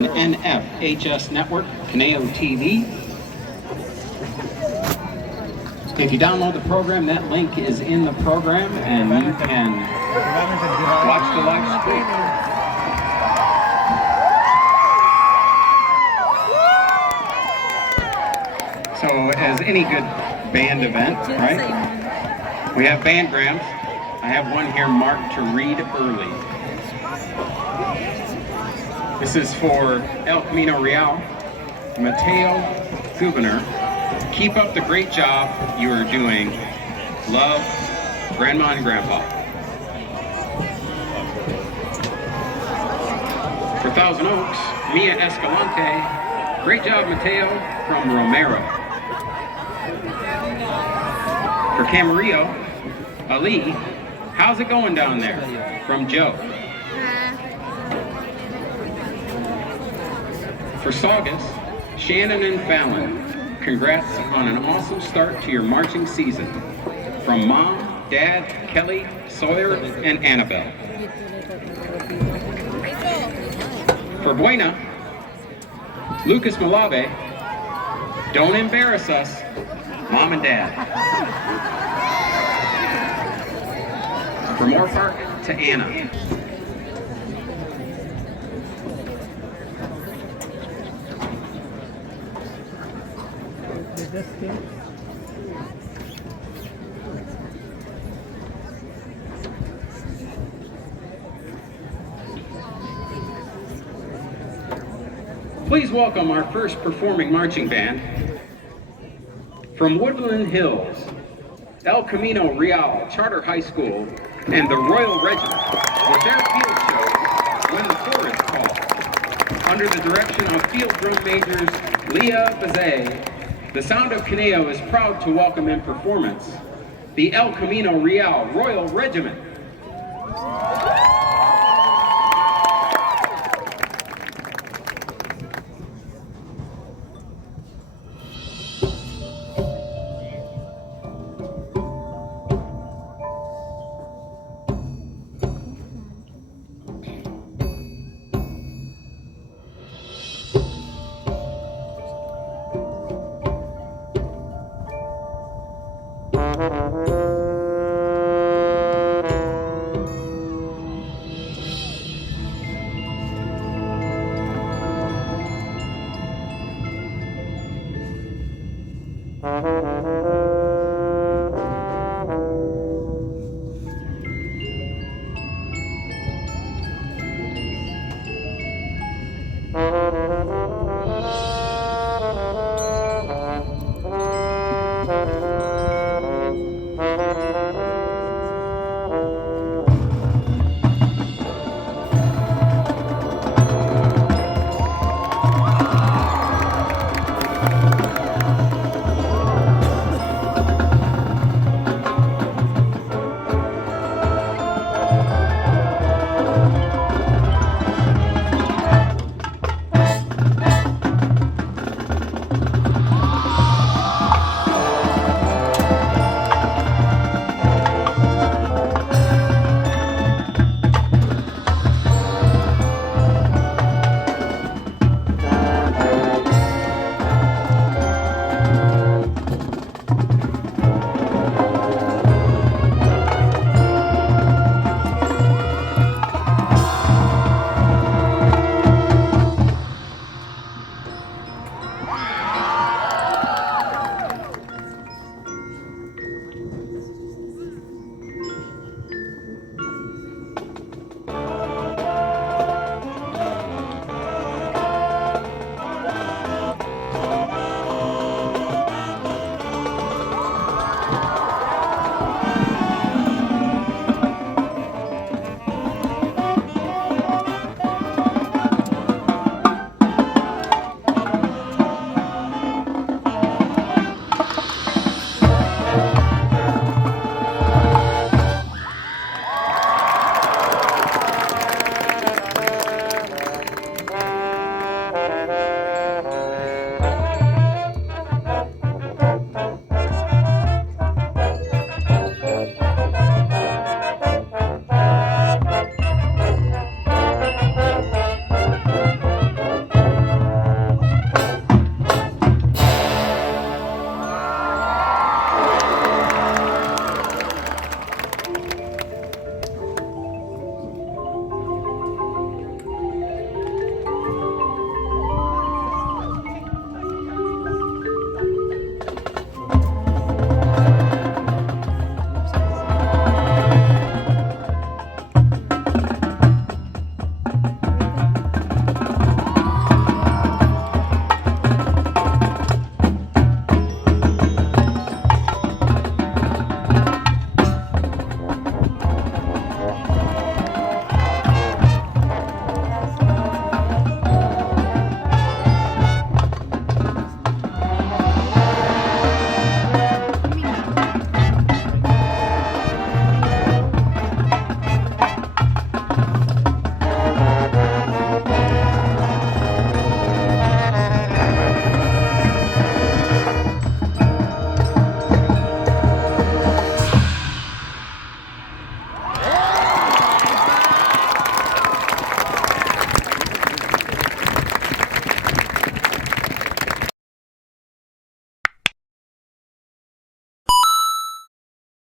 NFHS Network, Conejo TV. If you download the program, that link is in the program and you can watch the live stream. So as any good band event, right? We have bandgrams. I have one here marked to read early. This is for El Camino Real, Mateo Governor. Keep up the great job you are doing. Love, Grandma and Grandpa. For Thousand Oaks, Mia Escalante. Great job, Mateo, from Romero. For Camarillo, Ali. How's it going down there? From Joe. For Saugus, Shannon and Fallon. Congrats on an awesome start to your marching season. From Mom, Dad, Kelly, Sawyer, and Annabelle. For Buena, Lucas Malave. Don't embarrass us, Mom and Dad. For Moore Park, to Anna. Please welcome our first performing marching band from Woodland Hills, El Camino Real Charter High School, and the Royal Regiment with their field show, When the Forest Calls. Under the direction of field drum majors Leah Bazet, the Sound of Conejo is proud to welcome in performance the El Camino Real Royal Regiment.